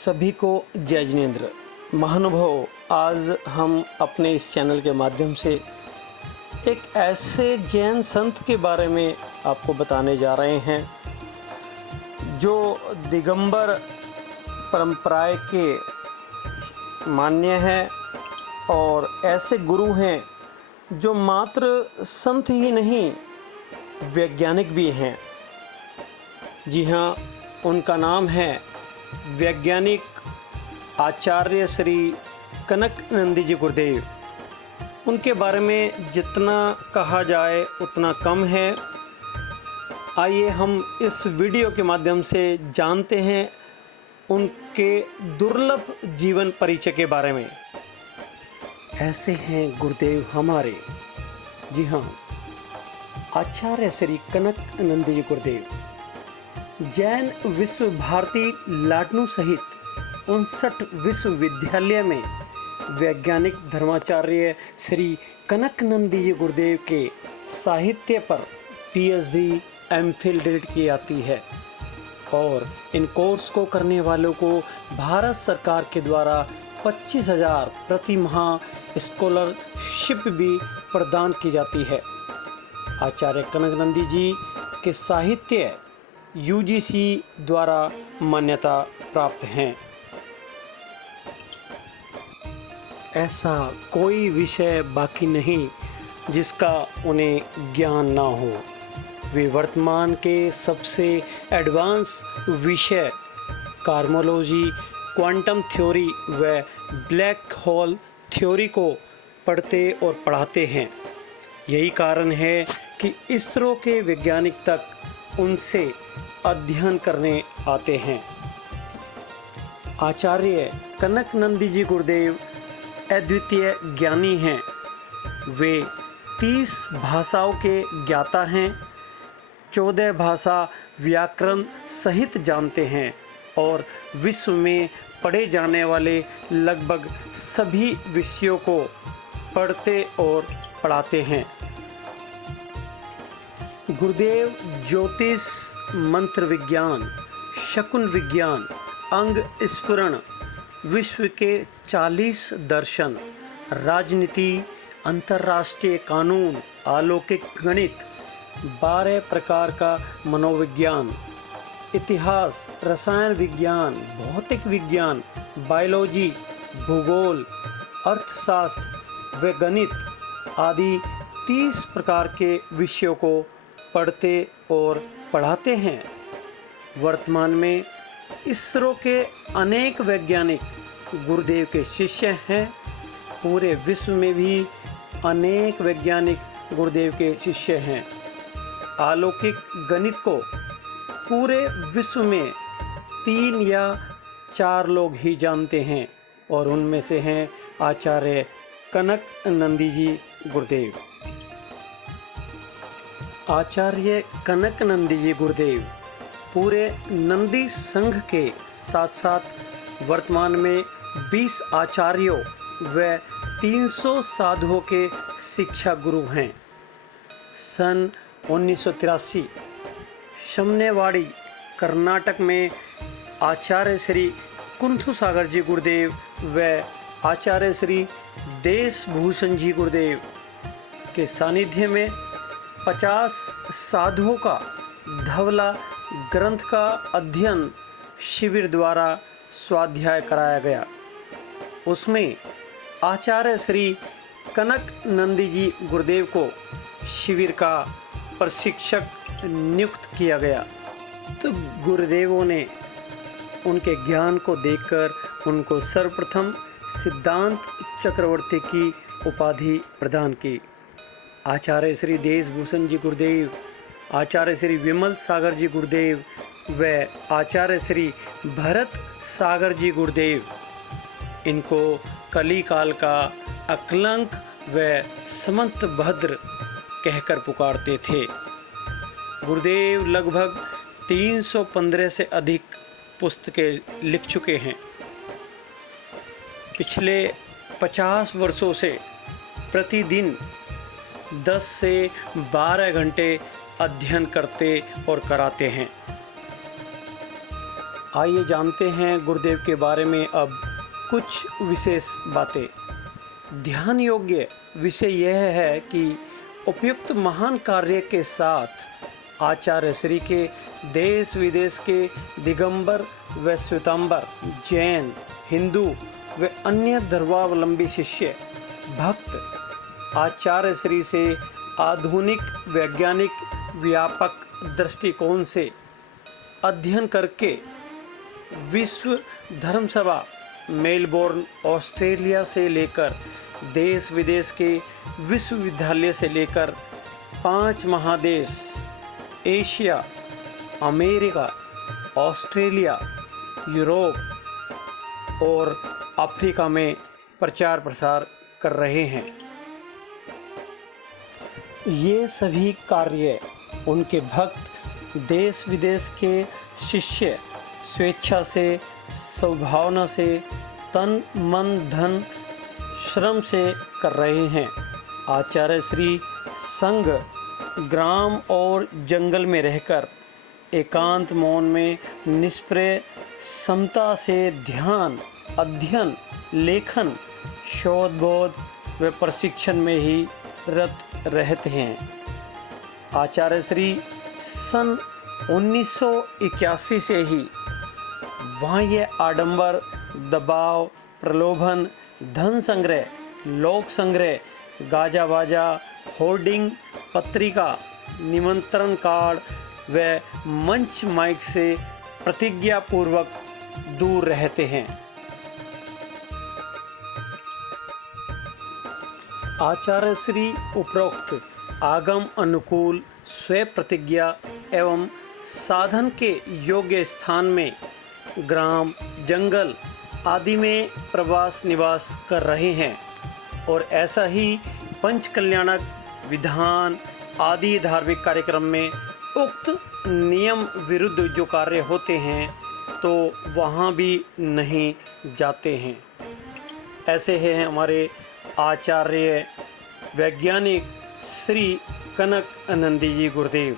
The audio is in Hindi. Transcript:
सभी को जय जिनेंद्र। महानुभाव, आज हम अपने इस चैनल के माध्यम से एक ऐसे जैन संत के बारे में आपको बताने जा रहे हैं जो दिगंबर परंपराए के मान्य हैं और ऐसे गुरु हैं जो मात्र संत ही नहीं वैज्ञानिक भी हैं। जी हाँ, उनका नाम है वैज्ञानिक आचार्य श्री कनकानंद जी गुरुदेव। उनके बारे में जितना कहा जाए उतना कम है। आइए हम इस वीडियो के माध्यम से जानते हैं उनके दुर्लभ जीवन परिचय के बारे में। ऐसे हैं गुरुदेव हमारे। जी हाँ, आचार्य श्री कनकानंद जी गुरुदेव जैन विश्व भारती लाडनू सहित 59 विश्वविद्यालय में वैज्ञानिक धर्माचार्य श्री कनकानंद जी गुरुदेव के साहित्य पर पीएचडी एमफिल डिलीट की जाती है और इन कोर्स को करने वालों को भारत सरकार के द्वारा 25,000 प्रति माह स्कॉलरशिप भी प्रदान की जाती है। आचार्य कनकानंद जी के साहित्य यूजीसी द्वारा मान्यता प्राप्त हैं। ऐसा कोई विषय बाकी नहीं जिसका उन्हें ज्ञान ना हो। वे वर्तमान के सबसे एडवांस विषय कार्मोलॉजी, क्वांटम थ्योरी व ब्लैक होल थ्योरी को पढ़ते और पढ़ाते हैं। यही कारण है कि इसरो के वैज्ञानिक तक उनसे अध्ययन करने आते हैं। आचार्य कनकानंद जी गुरुदेव अद्वितीय ज्ञानी हैं। वे 30 भाषाओं के ज्ञाता हैं, 14 भाषा व्याकरण सहित जानते हैं और विश्व में पढ़े जाने वाले लगभग सभी विषयों को पढ़ते और पढ़ाते हैं। गुरुदेव ज्योतिष, मंत्र विज्ञान, शकुन विज्ञान, अंग स्फुरण, विश्व के 40 दर्शन, राजनीति, अंतर्राष्ट्रीय कानून, अलौकिक गणित, 12 प्रकार का मनोविज्ञान, इतिहास, रसायन विज्ञान, भौतिक विज्ञान, बायोलॉजी, भूगोल, अर्थशास्त्र व गणित आदि 30 प्रकार के विषयों को पढ़ते और पढ़ाते हैं। वर्तमान में इसरो के अनेक वैज्ञानिक गुरुदेव के शिष्य हैं। पूरे विश्व में भी अनेक वैज्ञानिक गुरुदेव के शिष्य हैं। अलौकिक गणित को पूरे विश्व में 3 या 4 लोग ही जानते हैं और उनमें से हैं आचार्य कनकानंद जी गुरुदेव। आचार्य कनकानंद जी गुरुदेव पूरे नंदी संघ के साथ साथ वर्तमान में 20 आचार्यों व 300 साधुओं के शिक्षा गुरु हैं। सन 1983 शमनेवाड़ी कर्नाटक में आचार्य श्री कुंथुसागर जी गुरुदेव व आचार्य श्री देशभूषण जी गुरुदेव के सानिध्य में 50 साधुओं का धवला ग्रंथ का अध्ययन शिविर द्वारा स्वाध्याय कराया गया। उसमें आचार्य श्री कनकानंद जी गुरुदेव को शिविर का प्रशिक्षक नियुक्त किया गया। तो गुरुदेवों ने उनके ज्ञान को देखकर उनको सर्वप्रथम सिद्धांत चक्रवर्ती की उपाधि प्रदान की। आचार्य श्री देशभूषण जी गुरुदेव, आचार्य श्री विमल सागर जी गुरुदेव व आचार्य श्री भरत सागर जी गुरुदेव इनको कली काल का अकलंक व समंत भद्र कहकर पुकारते थे। गुरुदेव लगभग 315 से अधिक पुस्तकें लिख चुके हैं। पिछले 50 वर्षों से प्रतिदिन 10 से 12 घंटे अध्ययन करते और कराते हैं। आइए जानते हैं गुरुदेव के बारे में अब कुछ विशेष बातें। ध्यान योग्य विषय यह है कि उपयुक्त महान कार्य के साथ आचार्य श्री के देश विदेश के दिगंबर व श्वेतांबर, जैन, हिंदू व अन्य धर्मावलंबी शिष्य भक्त आचार्य श्री से आधुनिक वैज्ञानिक व्यापक दृष्टिकोण से अध्ययन करके विश्व धर्म सभा मेलबोर्न ऑस्ट्रेलिया से लेकर देश विदेश के विश्वविद्यालय से लेकर 5 महादेश एशिया, अमेरिका, ऑस्ट्रेलिया, यूरोप और अफ्रीका में प्रचार प्रसार कर रहे हैं। ये सभी कार्य उनके भक्त देश विदेश के शिष्य स्वेच्छा से, सद्भावना से, तन मन धन श्रम से कर रहे हैं। आचार्य श्री संघ ग्राम और जंगल में रहकर एकांत मौन में निष्प्रय समता से ध्यान, अध्ययन, लेखन, शोध बोध व प्रशिक्षण में ही रत रहते हैं। आचार्य श्री सन 1981 से ही बाह्य आडंबर, दबाव, प्रलोभन, धन संग्रह, लोक संग्रह, गाजा बाजा, होर्डिंग, पत्रिका, निमंत्रण कार्ड व मंच माइक से प्रतिज्ञा पूर्वक दूर रहते हैं। आचार्य श्री उपरोक्त आगम अनुकूल स्व प्रतिज्ञा एवं साधन के योग्य स्थान में ग्राम, जंगल आदि में प्रवास निवास कर रहे हैं और ऐसा ही पंच कल्याणक, विधान आदि धार्मिक कार्यक्रम में उक्त नियम विरुद्ध जो कार्य होते हैं तो वहाँ भी नहीं जाते हैं। ऐसे हैं हमारे आचार्य वैज्ञानिक श्री कनक आनंदी जी गुरुदेव।